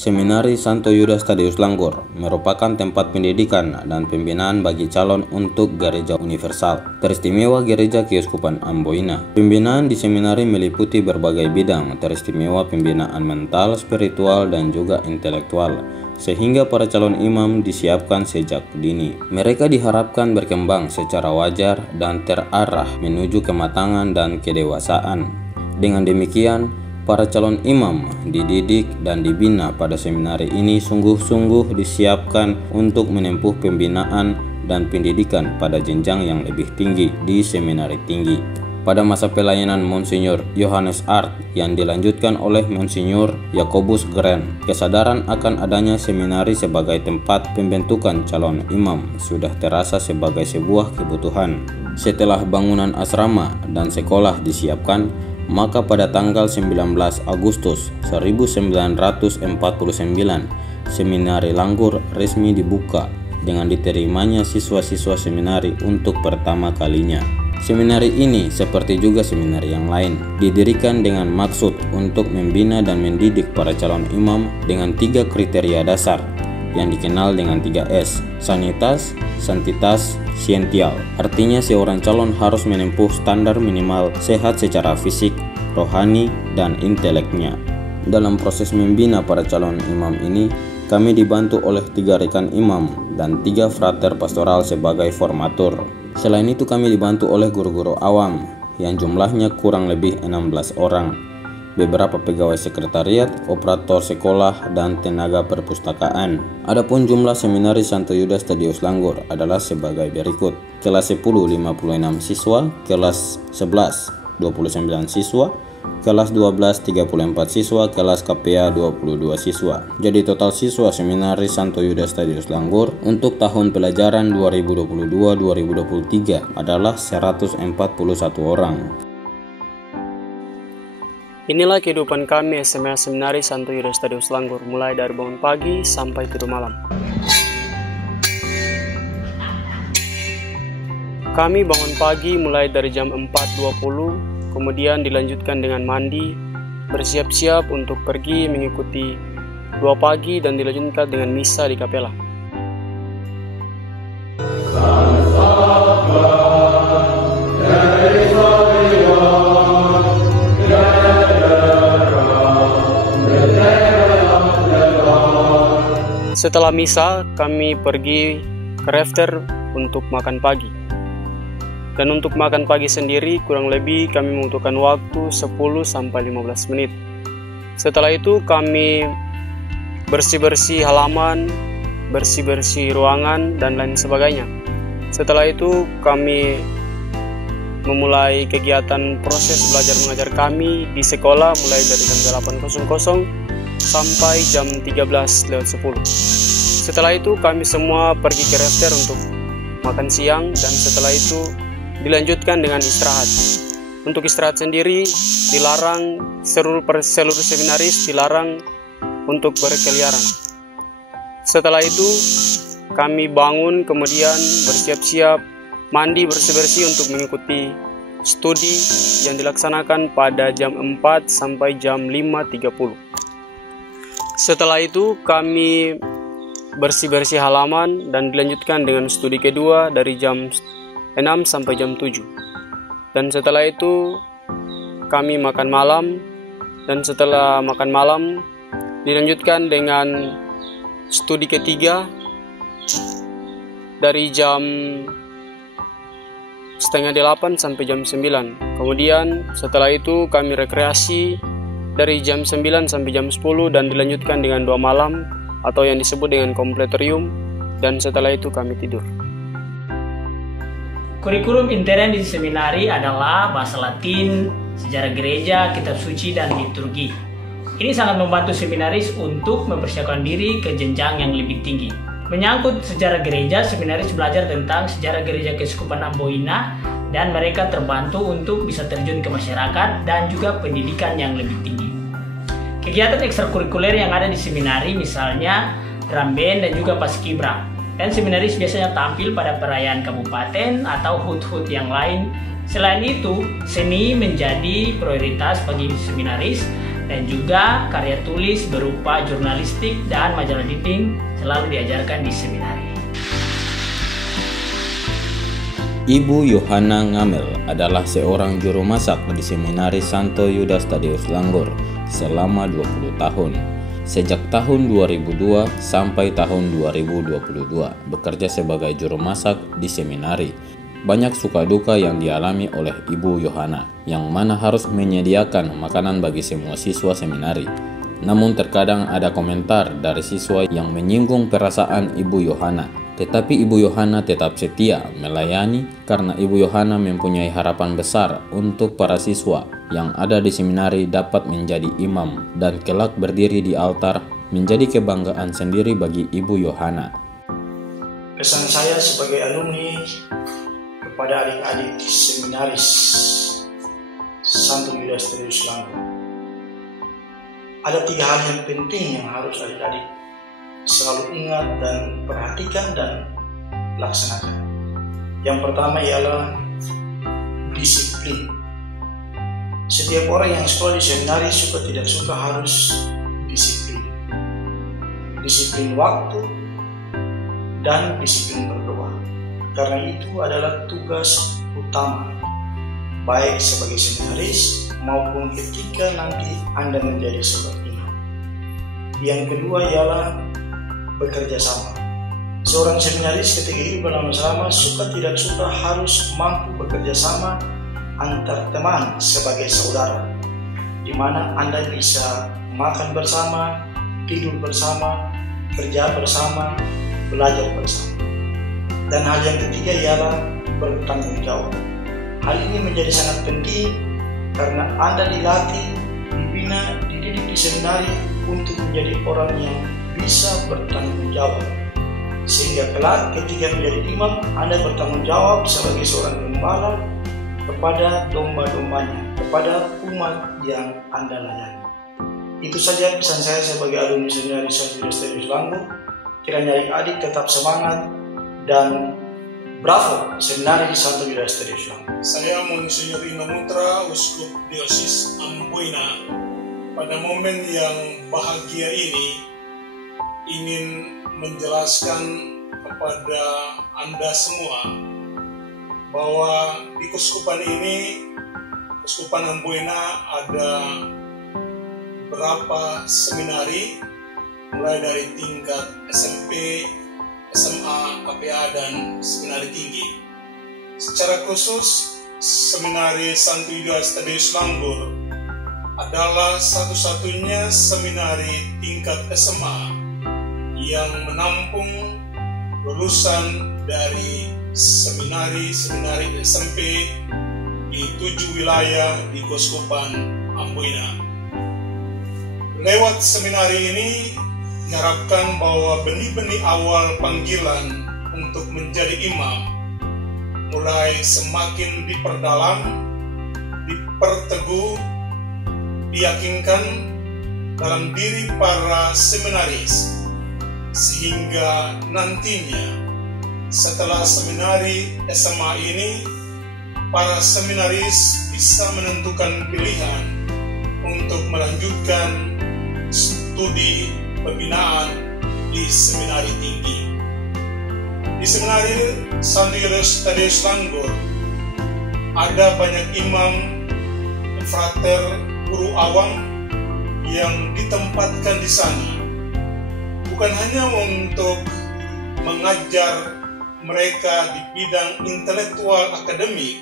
Seminari Santo Yudas Thadeus Langgur merupakan tempat pendidikan dan pembinaan bagi calon untuk Gereja Universal, teristimewa Gereja Keuskupan Amboina. Pembinaan di seminari meliputi berbagai bidang, teristimewa pembinaan mental, spiritual, dan juga intelektual, sehingga para calon imam disiapkan sejak dini. Mereka diharapkan berkembang secara wajar dan terarah menuju kematangan dan kedewasaan. Dengan demikian, para calon imam dididik dan dibina pada seminari ini sungguh-sungguh disiapkan untuk menempuh pembinaan dan pendidikan pada jenjang yang lebih tinggi di seminari tinggi. Pada masa pelayanan Monsinyur Yohanes Art yang dilanjutkan oleh Monsinyur Yakobus Gren, kesadaran akan adanya seminari sebagai tempat pembentukan calon imam sudah terasa sebagai sebuah kebutuhan. Setelah bangunan asrama dan sekolah disiapkan, maka pada tanggal 19 Agustus 1949, Seminari Langgur resmi dibuka dengan diterimanya siswa-siswa seminari untuk pertama kalinya. Seminari ini, seperti juga seminari yang lain, didirikan dengan maksud untuk membina dan mendidik para calon imam dengan 3 kriteria dasar yang dikenal dengan 3S: sanitas, santitas, siential. Artinya seorang calon harus menempuh standar minimal sehat secara fisik, rohani, dan inteleknya. Dalam proses membina para calon imam ini, kami dibantu oleh 3 rekan imam dan 3 frater pastoral sebagai formatur. Selain itu kami dibantu oleh guru-guru awam yang jumlahnya kurang lebih 16 orang, beberapa pegawai sekretariat, operator sekolah, dan tenaga perpustakaan. Adapun jumlah seminari Santo Yudas Thadeus Langgur adalah sebagai berikut: kelas 10 56 siswa, kelas 11 29 siswa, kelas 12 34 siswa, kelas KPA 22 siswa. Jadi total siswa seminari Santo Yudas Thadeus Langgur untuk tahun pelajaran 2022-2023 adalah 141 orang. Inilah kehidupan kami SMA Seminari Santo Yudas Thadeus Langgur, mulai dari bangun pagi sampai tidur malam. Kami bangun pagi mulai dari jam 4.20, kemudian dilanjutkan dengan mandi, bersiap-siap untuk pergi mengikuti doa pagi dan dilanjutkan dengan misa di kapela. Setelah misa, kami pergi ke refter untuk makan pagi. Dan untuk makan pagi sendiri, kurang lebih kami membutuhkan waktu 10-15 menit. Setelah itu kami bersih-bersih halaman, bersih-bersih ruangan, dan lain sebagainya. Setelah itu kami memulai kegiatan proses belajar mengajar kami di sekolah mulai dari jam 8.00 sampai jam 13.10. Setelah itu kami semua pergi ke refter untuk makan siang, dan setelah itu dilanjutkan dengan istirahat. Untuk istirahat sendiri dilarang, seluruh seminaris dilarang untuk berkeliaran. Setelah itu kami bangun, kemudian bersiap-siap, mandi, bersih-bersih untuk mengikuti studi yang dilaksanakan pada jam 4 sampai jam 5.30. Setelah itu kami bersih-bersih halaman dan dilanjutkan dengan studi kedua dari jam 6 sampai jam 7. Dan setelah itu kami makan malam, dan setelah makan malam dilanjutkan dengan studi ketiga dari jam 7:30 sampai jam 9. Kemudian setelah itu kami rekreasi dari jam 9 sampai jam 10 dan dilanjutkan dengan doa malam atau yang disebut dengan kompletorium, dan setelah itu kami tidur. Kurikulum intern di seminari adalah bahasa Latin, sejarah gereja, kitab suci, dan liturgi. Ini sangat membantu seminaris untuk mempersiapkan diri ke jenjang yang lebih tinggi. Menyangkut sejarah gereja, seminaris belajar tentang sejarah gereja Keuskupan Amboina, dan mereka terbantu untuk bisa terjun ke masyarakat dan juga pendidikan yang lebih tinggi. Kegiatan ekstrakurikuler yang ada di seminari misalnya drum band dan juga paskibra. Dan seminaris biasanya tampil pada perayaan kabupaten atau HUT-HUT yang lain. Selain itu, seni menjadi prioritas bagi seminaris dan juga karya tulis berupa jurnalistik dan majalah dinding selalu diajarkan di seminari. Ibu Yohana Ngamel adalah seorang juru masak di Seminari Santo Yudas Tadeus Langgor selama 20 tahun. Sejak tahun 2002 sampai tahun 2022 bekerja sebagai juru masak di seminari. Banyak suka duka yang dialami oleh Ibu Yohana, yang mana harus menyediakan makanan bagi semua siswa seminari. Namun terkadang ada komentar dari siswa yang menyinggung perasaan Ibu Yohana. Tetapi Ibu Yohana tetap setia melayani karena Ibu Yohana mempunyai harapan besar untuk para siswa yang ada di seminari dapat menjadi imam dan kelak berdiri di altar menjadi kebanggaan sendiri bagi Ibu Yohana. Pesan saya sebagai alumni kepada adik-adik seminaris Santo Yudas Tadeus Langgor. Ada 3 hal yang penting yang harus adik-adik selalu ingat dan perhatikan dan laksanakan. Yang pertama ialah disiplin. Setiap orang yang sekolah di seminari suka tidak suka harus disiplin. Disiplin waktu dan disiplin berdoa. Karena itu adalah tugas utama, baik sebagai seminaris maupun ketika nanti Anda menjadi seorang imam. Yang kedua ialah bekerja sama. Seorang seminaris ketika hidup bersama suka tidak suka harus mampu bekerja sama antar teman sebagai saudara, di mana Anda bisa makan bersama, tidur bersama, kerja bersama, belajar bersama. Dan hal yang ketiga ialah bertanggung jawab. Hal ini menjadi sangat penting karena Anda dilatih, dibina, dididik di seminari untuk menjadi orang yang bisa bertanggung jawab. Sehingga kelak ketika menjadi imam, Anda bertanggung jawab sebagai seorang gembala kepada domba-dombanya, kepada umat yang Anda layani. Itu saja pesan saya sebagai alumni seminari Santo Yudas Tadeus Langgor. Kiranya adik-adik tetap semangat dan bravo seminari Santo Yudas Tadeus Langgor. Saya Monsinyur Ino Mutra, Uskup Diosis Amboina. Pada momen yang bahagia ini ingin menjelaskan kepada Anda semua bahwa di Keuskupan ini, Keuskupan Amboina, ada beberapa seminari mulai dari tingkat SMP, SMA, KPA, dan seminari tinggi. Secara khusus, Seminari Santo Yudas Tadeus Langgor adalah satu-satunya seminari tingkat SMA yang menampung lulusan dari seminari SMP di 7 wilayah di Keuskupan Amboina. Lewat seminari ini diharapkan bahwa benih-benih awal panggilan untuk menjadi imam mulai semakin diperdalam, diperteguh, diyakinkan dalam diri para seminaris, sehingga nantinya setelah seminari SMA ini, para seminaris bisa menentukan pilihan untuk melanjutkan studi pembinaan di seminari tinggi. Di Seminari Santo Yudas Tadeus Langgor ada banyak imam, frater, guru awam yang ditempatkan di sana, bukan hanya untuk mengajar mereka di bidang intelektual akademik,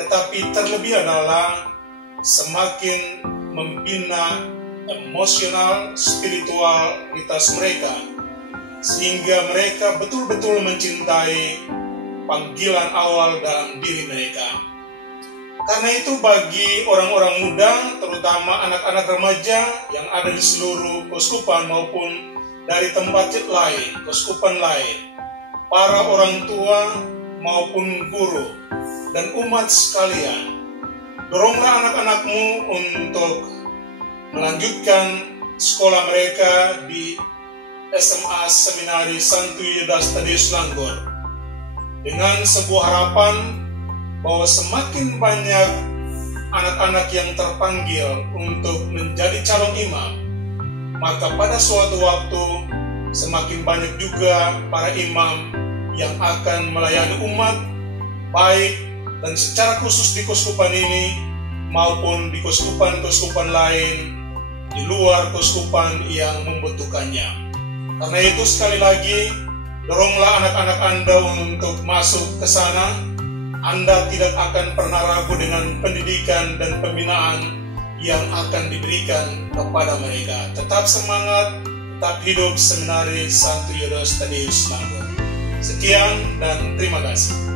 tetapi terlebih adalah semakin membina emosional spiritualitas mereka, sehingga mereka betul-betul mencintai panggilan awal dalam diri mereka. Karena itu bagi orang-orang muda, terutama anak-anak remaja yang ada di seluruh keuskupan maupun dari tempat lain, keuskupan lain, para orang tua maupun guru dan umat sekalian, doronglah anak-anakmu untuk melanjutkan sekolah mereka di SMA Seminari Santo Yudas Tadeus Langgor dengan sebuah harapan bahwa semakin banyak anak-anak yang terpanggil untuk menjadi calon imam, maka pada suatu waktu semakin banyak juga para imam yang akan melayani umat, baik dan secara khusus di keuskupan ini maupun di keuskupan-keuskupan lain di luar keuskupan yang membutuhkannya. Karena itu sekali lagi, doronglah anak-anak Anda untuk masuk ke sana. Anda tidak akan pernah ragu dengan pendidikan dan pembinaan yang akan diberikan kepada mereka. Tetap semangat, tetap hidup Seminari Santo Yodos Tadeus Manggur. Sekian dan terima kasih.